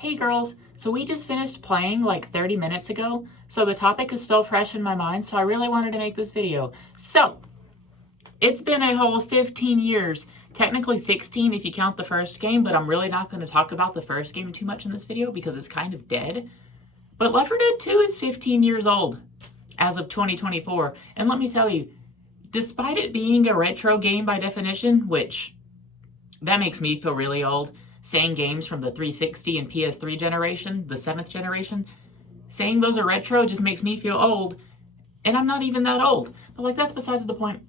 Hey girls, so we just finished playing like 30 minutes ago, so the topic is still fresh in my mind, so I really wanted to make this video. So, it's been a whole 15 years, technically 16 if you count the first game, but I'm really not going to talk about the first game too much in this video because it's kind of dead. But Left 4 Dead 2 is 15 years old as of 2024, and let me tell you, despite it being a retro game by definition, which that makes me feel really old, saying games from the 360 and PS3 generation, the 7th generation, saying those are retro just makes me feel old, and I'm not even that old. But like, that's besides the point.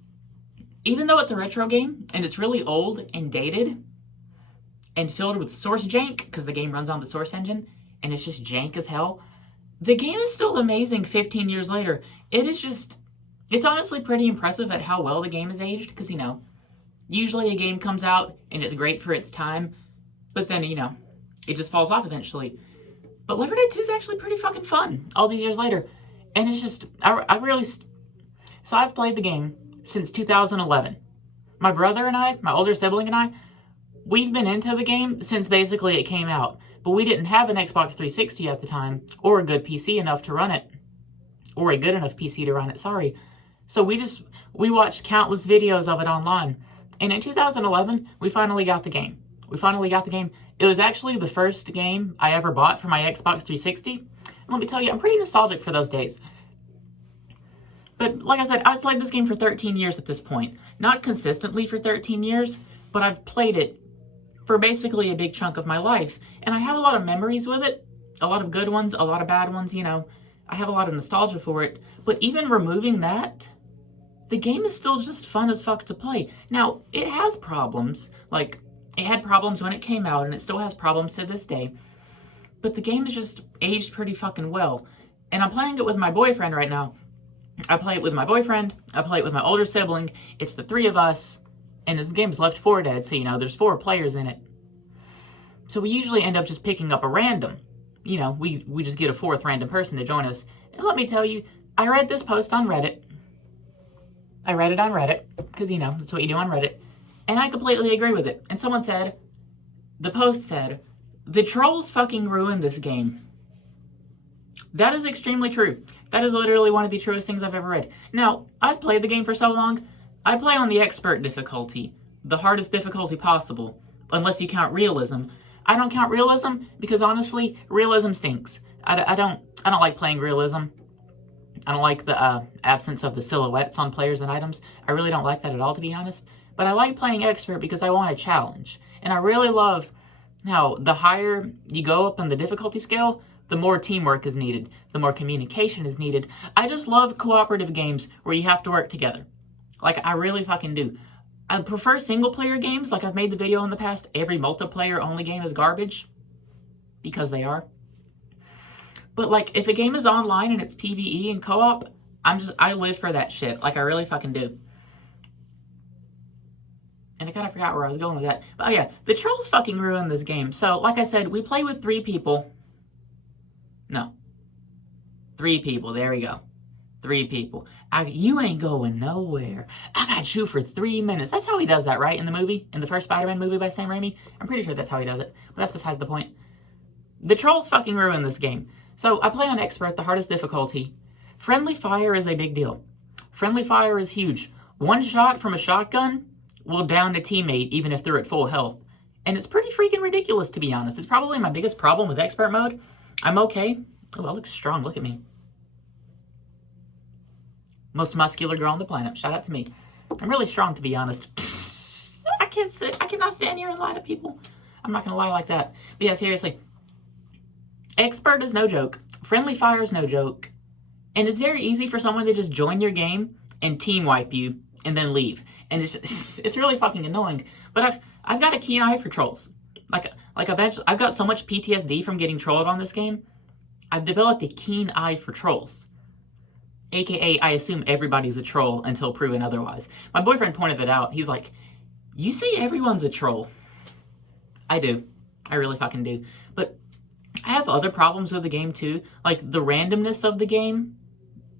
Even though it's a retro game, and it's really old and dated, and filled with source jank, because the game runs on the source engine, and it's just jank as hell, the game is still amazing 15 years later. It's honestly pretty impressive at how well the game is aged, because, you know, usually a game comes out, and it's great for its time, but then, you know, it just falls off eventually. But Left 4 Dead 2 is actually pretty fucking fun all these years later. And it's just, so I've played the game since 2011. My brother and I, my older sibling and I, we've been into the game since basically it came out. But we didn't have an Xbox 360 at the time, or a good PC enough to run it. Or a good enough PC to run it, sorry. So we watched countless videos of it online. And in 2011, we finally got the game. It was actually the first game I ever bought for my Xbox 360. And let me tell you, I'm pretty nostalgic for those days. But like I said, I've played this game for 13 years at this point. Not consistently for 13 years, but I've played it for basically a big chunk of my life. And I have a lot of memories with it. A lot of good ones, a lot of bad ones, you know. I have a lot of nostalgia for it. But even removing that, the game is still just fun as fuck to play. Now, it has problems. Like, it had problems when it came out, and it still has problems to this day. But the game is just aged pretty fucking well. And I'm playing it with my boyfriend right now. I play it with my boyfriend, I play it with my older sibling, it's the three of us, and this game's Left 4 Dead, so, you know, there's 4 players in it. So we usually end up just picking up a random. You know, we just get a 4th random person to join us. And let me tell you, I read this post on Reddit. I read it on Reddit, because, you know, that's what you do on Reddit. And I completely agree with it. And someone said, the post said, the trolls fucking ruined this game. That is extremely true. That is literally one of the truest things I've ever read. Now, I've played the game for so long, I play on the expert difficulty, the hardest difficulty possible, unless you count realism. I don't count realism because honestly, realism stinks. I don't like playing realism. I don't like the absence of the silhouettes on players and items. I really don't like that at all, to be honest. But I like playing expert because I want a challenge. And I really love how the higher you go up on the difficulty scale, the more teamwork is needed, the more communication is needed. I just love cooperative games where you have to work together. Like, I really fucking do. I prefer single-player games, like I've made the video in the past. Every multiplayer-only game is garbage. Because they are. But, like, if a game is online and it's PvE and co-op, I live for that shit. Like, I really fucking do. And I kind of forgot where I was going with that. But, oh yeah, the trolls fucking ruined this game. So, like I said, we play with 3 people. No. 3 people. There we go. 3 people. You ain't going nowhere. I got you for 3 minutes. That's how he does that, right? In the movie? In the first Spider-Man movie by Sam Raimi? I'm pretty sure that's how he does it. But that's besides the point. The trolls fucking ruined this game. So, I play on expert, the hardest difficulty. Friendly fire is a big deal. Friendly fire is huge. One shot from a shotgun will down a teammate even if they're at full health. And it's pretty freaking ridiculous, to be honest. It's probably my biggest problem with expert mode. I'm okay. Oh, I look strong. Look at me. Most muscular girl on the planet. Shout out to me. I'm really strong, to be honest. I cannot stand here and lie to people. I'm not going to lie like that. But yeah, seriously. Expert is no joke. Friendly fire is no joke. And it's very easy for someone to just join your game and team wipe you and then leave. And it's really fucking annoying. But I've got a keen eye for trolls. Like eventually, I've got so much PTSD from getting trolled on this game. I've developed a keen eye for trolls. AKA, I assume everybody's a troll until proven otherwise. My boyfriend pointed that out. He's like, you say everyone's a troll. I do. I really fucking do. But I have other problems with the game too. Like the randomness of the game,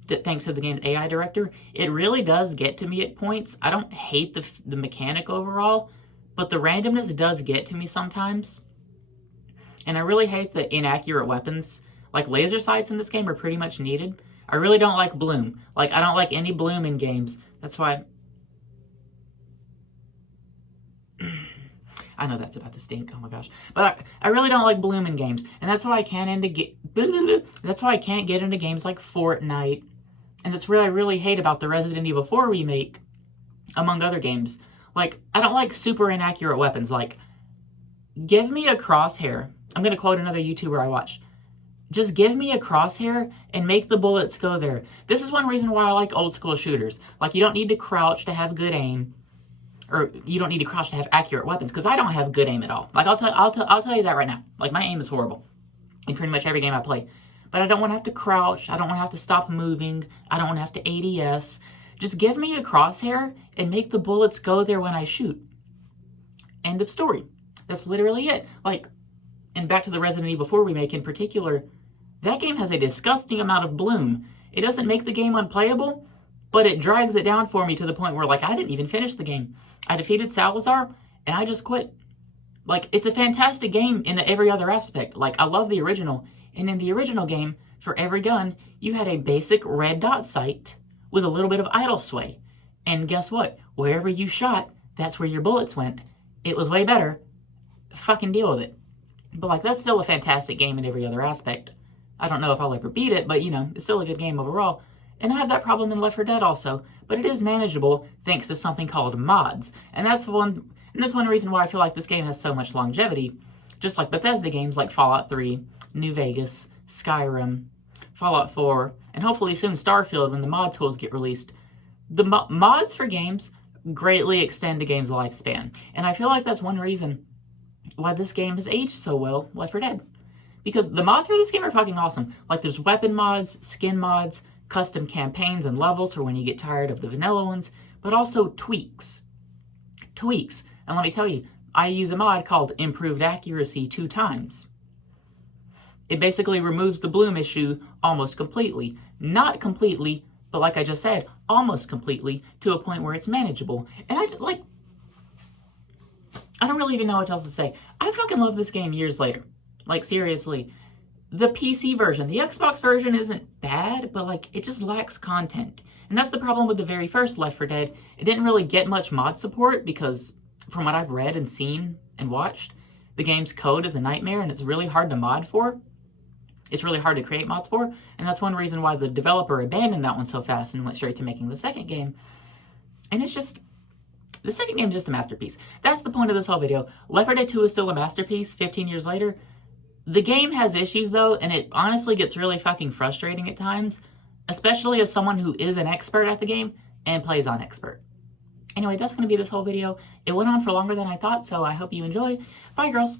that thanks to the game's AI director, it really does get to me at points. I don't hate the mechanic overall, but the randomness does get to me sometimes. And I really hate the inaccurate weapons. Like, laser sights in this game are pretty much needed. I really don't like bloom. Like, I don't like any bloom in games. That's why... I know that's about to stink, oh my gosh. But I really don't like bloom in games. And that's why I can't get into games like Fortnite. And that's what I really hate about the Resident Evil 4 remake, among other games. Like, I don't like super inaccurate weapons. Like, give me a crosshair. I'm going to quote another YouTuber I watch. Just give me a crosshair and make the bullets go there. This is one reason why I like old school shooters. Like, you don't need to crouch to have good aim. Or you don't need to crouch to have accurate weapons, because I don't have good aim at all. Like, I'll tell you that right now. Like, my aim is horrible in pretty much every game I play. But I don't want to have to crouch. I don't want to have to stop moving. I don't want to have to ADS. Just give me a crosshair and make the bullets go there when I shoot. End of story. That's literally it. Like, and back to the Resident Evil 4 remake in particular, that game has a disgusting amount of bloom. It doesn't make the game unplayable, but it drags it down for me to the point where, like, I didn't even finish the game. I defeated Salazar, and I just quit. Like, it's a fantastic game in every other aspect. Like, I love the original. And in the original game, for every gun, you had a basic red dot sight with a little bit of idle sway. And guess what? Wherever you shot, that's where your bullets went. It was way better. Fucking deal with it. But, like, that's still a fantastic game in every other aspect. I don't know if I'll ever beat it, but, you know, it's still a good game overall. And I have that problem in Left 4 Dead also, but it is manageable thanks to something called mods. And that's one reason why I feel like this game has so much longevity. Just like Bethesda games like Fallout 3, New Vegas, Skyrim, Fallout 4, and hopefully soon Starfield when the mod tools get released. The mods for games greatly extend a game's lifespan. And I feel like that's one reason why this game has aged so well, Left 4 Dead. Because the mods for this game are fucking awesome. Like, there's weapon mods, skin mods, custom campaigns and levels for when you get tired of the vanilla ones, but also tweaks. Tweaks. And let me tell you, I use a mod called Improved Accuracy 2 times. It basically removes the bloom issue almost completely. Not completely, but like I just said, almost completely, to a point where it's manageable. And I don't really even know what else to say. I fucking love this game years later. Like, seriously. The PC version, the Xbox version isn't bad, but, like, it just lacks content. And that's the problem with the very first Left 4 Dead. It didn't really get much mod support because, from what I've read and seen and watched, the game's code is a nightmare and it's really hard to mod for. It's really hard to create mods for, and that's one reason why the developer abandoned that one so fast and went straight to making the second game. And it's just... the second game is just a masterpiece. That's the point of this whole video. Left 4 Dead 2 is still a masterpiece 15 years later. The game has issues, though, and it honestly gets really fucking frustrating at times, especially as someone who is an expert at the game and plays on expert. Anyway, that's going to be this whole video. It went on for longer than I thought, so I hope you enjoy. Bye, girls.